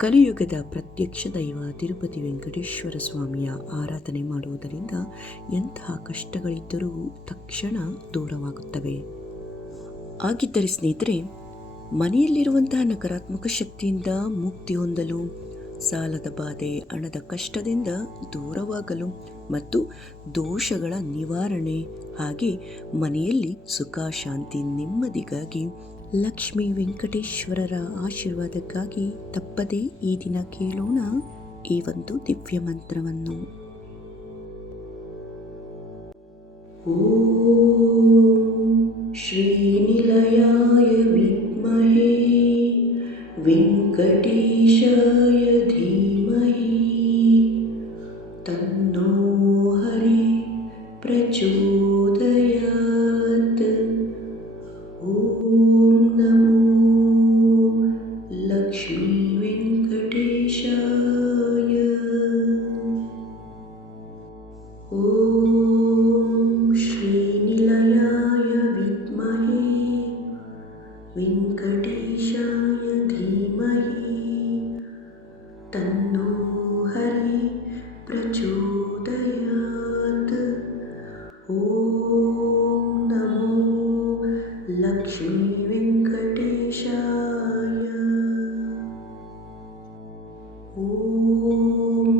ಕಲಿಯುಗದ ಪ್ರತ್ಯಕ್ಷ ದೈವ ತಿರುಪತಿ ವೆಂಕಟೇಶ್ವರ ಸ್ವಾಮಿಯ ಆರಾಧನೆ ಮಾಡುವುದರಿಂದ ಎಂತಹ ಕಷ್ಟಗಳಿದ್ದರೂ ತಕ್ಷಣ ದೂರವಾಗುತ್ತವೆ. ಹಾಗಿದ್ದರೆ ಸ್ನೇಹಿತರೆ, ಮನೆಯಲ್ಲಿರುವಂತಹ ನಕಾರಾತ್ಮಕ ಶಕ್ತಿಯಿಂದ ಮುಕ್ತಿ ಹೊಂದಲು, ಸಾಲದ ಬಾಧೆ, ಹಣದ ಕಷ್ಟದಿಂದ ದೂರವಾಗಲು ಮತ್ತು ದೋಷಗಳ ನಿವಾರಣೆ, ಹಾಗೆ ಮನೆಯಲ್ಲಿ ಸುಖ, ಶಾಂತಿ, ನೆಮ್ಮದಿಗಾಗಿ, ಲಕ್ಷ್ಮೀ ವೆಂಕಟೇಶ್ವರರ ಆಶೀರ್ವಾದಕ್ಕಾಗಿ ತಪ್ಪದೇ ಈ ದಿನ ಕೇಳೋಣ ಈ ಒಂದು ದಿವ್ಯ ಮಂತ್ರವನ್ನು. ಓಂ ಶ್ರೀನಿಲಯಾಯ ವಿದ್ಮಹೇ ವೆಂಕಟೇಶಾಯ ಧೀಮಹಿ ತನ್ನೋ ಹರಿ ಪ್ರಚೋದಯಾತ್. ಓಂ ನಮೋ ಲಕ್ಷ್ಮೀ ವೆಂಕಟೇಶಾಯ. ಓಂ ಶ್ರೀನಿಲಯಾಯ ವಿದ್ಮಹೇ ವೆಂಕಟೇಶಾಯ ಧೀಮಹಿ ತನ್ನೋ ಹರಿ ಪ್ರಚೋದಯಾತ್. ಓಂ ನಮೋ ಲಕ್ಷ್ಮೀ ವೆಂಕಟೇಶಾಯ. ಓಂ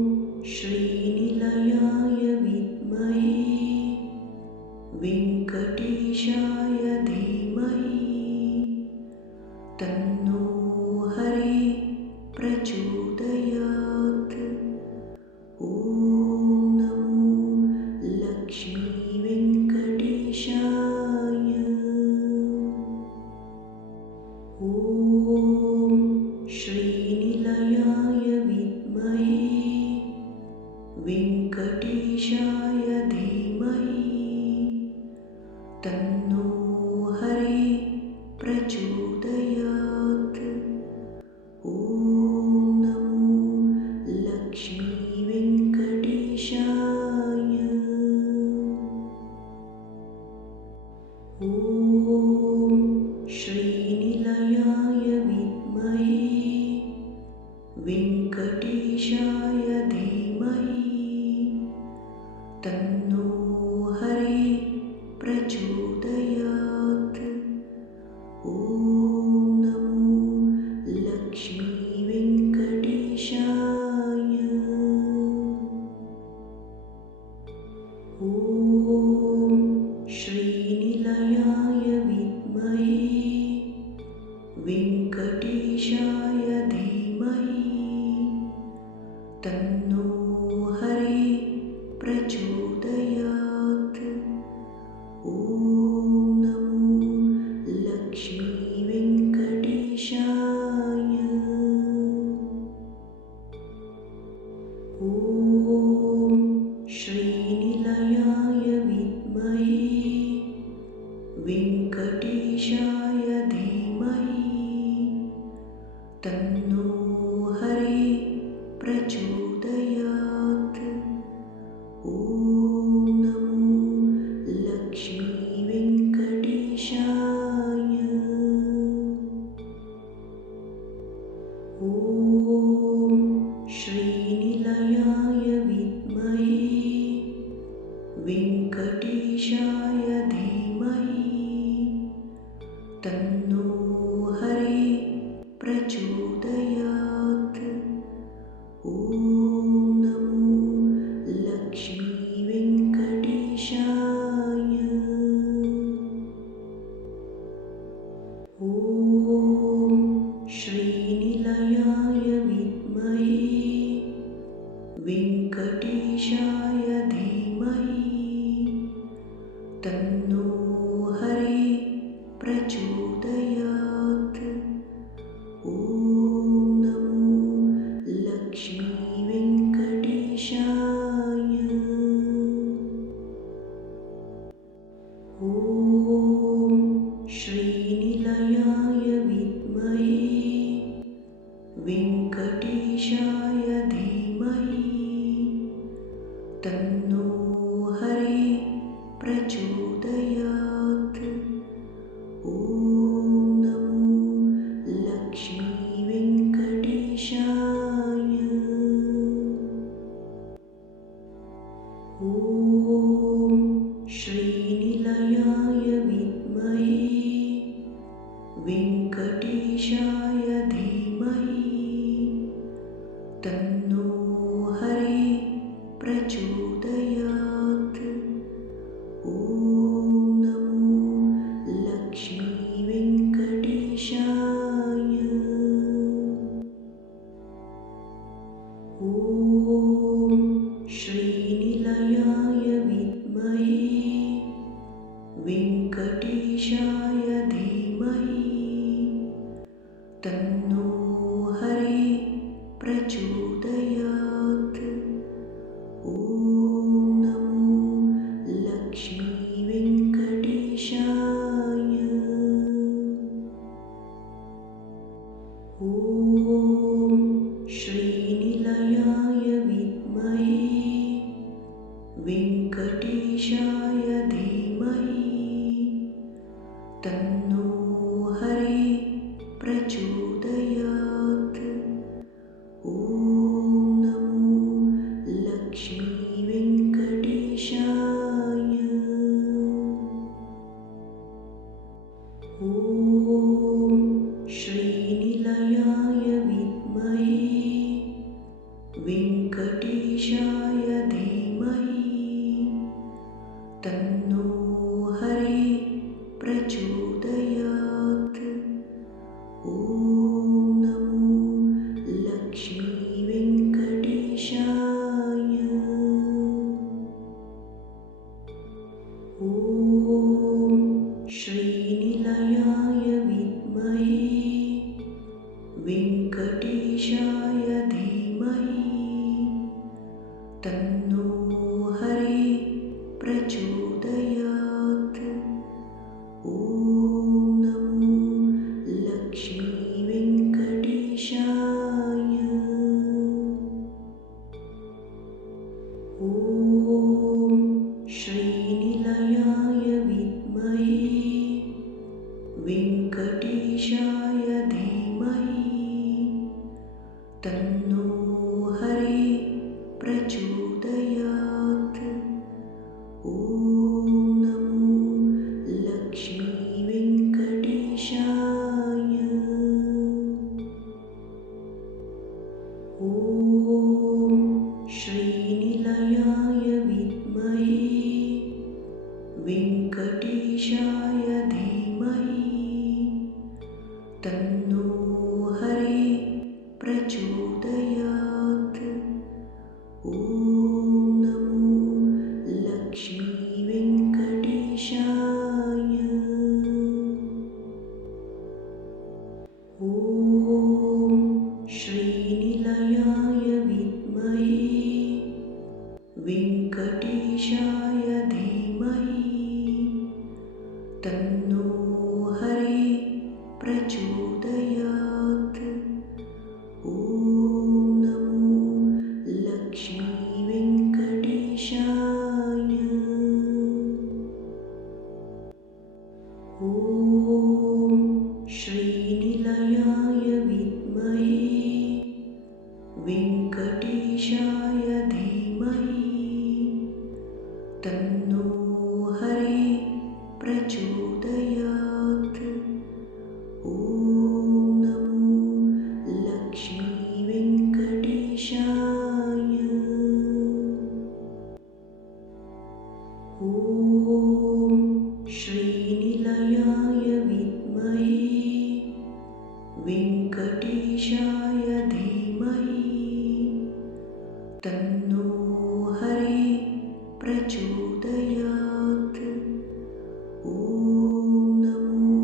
ಶ್ರೀನಿಲಯಾಯ ವಿದ್ಮಹೇ ವೆಂಕಟೇಶಾಯ ಧೀಮಹಿ ತನ್ನೋ ಹರಿ ಪ್ರಚೋದಯಾತ್. ಓಂ ನಮೋ ಲಕ್ಷ್ಮೀ ವೆಂಕಟೇಶಾಯ. ಓಂ ಶ್ರೀನಿಲಯಾಯ ವಿದ್ಮಹೇ ವೆಂಕಟೇಶಾಯ ಧೀಮಹಿ ತನ್ನೋ ಹರಿ ಪ್ರಚೋದಯಾತ್. ಓಂ ನಮೋ ಲಕ್ಷ್ಮೀ ವೆಂಕಟೇಶಾಯ. ಓಂ ಶ್ರೀನಿಲಯಾಯ ವಿದ್ಮಹೇ ವೆಂಕಟೇಶಾಯ ಧೀಮಹಿ ತನ್ನೋ ಹರಿ ಪ್ರಚೋದಯಾತ್. ಓಂ ನಮೋ ಲಕ್ಷ್ಮೀ ವೆಂಕಟೇಶಾಯ. ಓಂ ಶ್ರೀನಿಲಯಾಯ ವಿದ್ಮಹೇ ವೆಂಕಟೇಶಾಯ ಧೀಮಹಿ ತನ್ನೋ ಹರಿ ಪ್ರಚೋದಯಾತ್. ಓಂ ನಮೋ ಲಕ್ಷ್ಮೀ ವೆಂಕಟೇಶಾಯ. ಓಂ ಶ್ರೀನಿಲಯಾಯ ವಿದ್ಮಹೇ ವೆಂಕಟೇಶಾಯ ಧೀಮಹಿ ತನ್ನೋ ಹರಿ ಪ್ರಚೋದಯಾತ್. ಓಂ ನಮೋ ಲಕ್ಷ್ಮೀ ವೆಂಕಟೇಶಾಯ. ಓಂ ಶ್ರೀನಿಲಯಾಯ ವಿದ್ಮಹೇ ವೆಂಕಟೇಶಾಯ ಧೀಮಹಿ ತನ್ನೋ ಹರಿ ಪ್ರಚೋದಯಾತ್. ಓಂ ನಮೋ ಲಕ್ಷ್ಮೀ ವೆಂಕಟೇಶಾಯ. ಓಂ ಶ್ರೀನಿಲಯಾಯ ವಿದ್ಮಹೇ ವೆಂಕಟೇಶಾಯ ಧೀಮಹಿ ತನ್ನೋ ಹರಿ ಪ್ರಚೋದಯಾತ್. ಓಂ ನಮೋ ಲಕ್ಷ್ಮೀ ವೆಂಕಟೇಶಾಯ. ಓಂ ಶ್ರೀನಿಲಯಾಯ ವಿದ್ಮಹೇ ವೆಂಕಟೇಶಾಯ ಧೀಮಹಿ ತನ್ನೋ ಹರಿ ಪ್ರಚೋದಯಾತ್. ಓಂ ನಮೋ ಲಕ್ಷ್ಮೀ ವೆಂಕಟೇಶಾಯ. तन्नो हरि प्रचोदयात्। ॐ नमो लक्ष्मीवेङ्कटेशाय। ॐ श्रीनिलयाय विद्महे वेङ्कटेशाय धीमहि तन्नो हरि प्रचोदयात्। ॐ नमो लक्ष्मीवेङ्कटेशाय। ॐ श्रीनिलयाय विद्महे वेङ्कटेशाय धीमहि तन्नो हरि प्रचोदयात्। ॐ नमो लक्ष्मीवेङ्कटेशाय। ॐ श्रीनिलयाय विद्महे वेङ्कटेशाय धीमहि तन्नो हरि प्रचोदयात्। ॐ नमो लक्ष्मीवेङ्कटेशाय। ॐ श्रीनिलयाय विद्महे वेङ्कटेशाय धीमहि तन्नो हरि प्रचोदयात्। ॐ नमो लक्ष्मीवेङ्कटेशाय। ॐ श्रीनिलयाय विद्महे वेङ्कटेशाय धीमहि तन्नो हरि प्रचोदयात्। ॐ नमो लक्ष्मीवेङ्कटेशाय। ॐ श्रीनिलयाय विद्महे वेङ्कटेशाय धीमहि तन्नो हरि प्रचोदयात्। ॐ नमो लक्ष्मीवेङ्कटेशाय। ॐ श्रीनिलयाय विद्महे वेङ्कटेशाय धीमहि तन्नो हरि प्रचोदयात्। ॐ नमो लक्ष्मीवेङ्कटेशाय। ॐ श्रीनिलयाय विद्महे वेङ्कटेशाय धीमहि तन्नो हरि प्रचोदयात्। ॐ नमो लक्ष्मीवेङ्कटेशाय। ॐ श्रीनिलयाय विद्महे वेङ्कटेशाय धीमहि तन्नो हरि प्रचोदयात्। ॐ नमो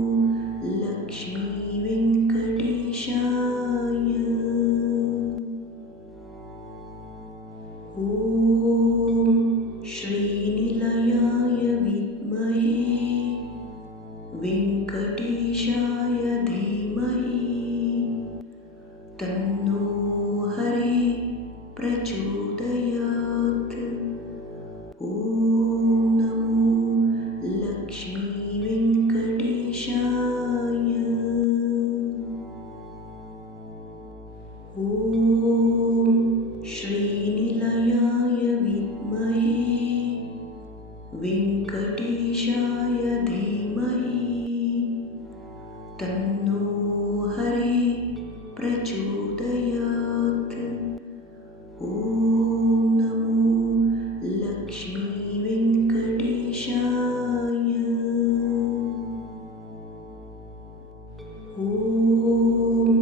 लक्ष्मीवेङ्कटेशाय। ॐ श्रीनिलयाय विद्महे वेङ्कटेशाय धीमहि तन्नो हरि प्रचोदयात्। ॐ नमो लक्ष्मीवेङ्कटेशाय। ॐ श्रीनिलयाय विद्महे वेङ्कटेशाय धीमहि तन्नो हरि प्रचोदयात्। ॐ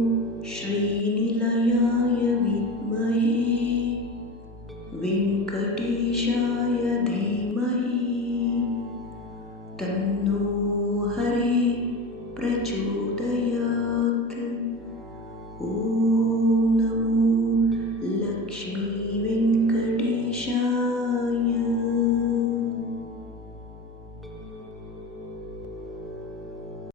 श्रीनिलयाय विद्महे वेङ्कटेशाय धीमहि तन्नो हरे प्रचोदयात्।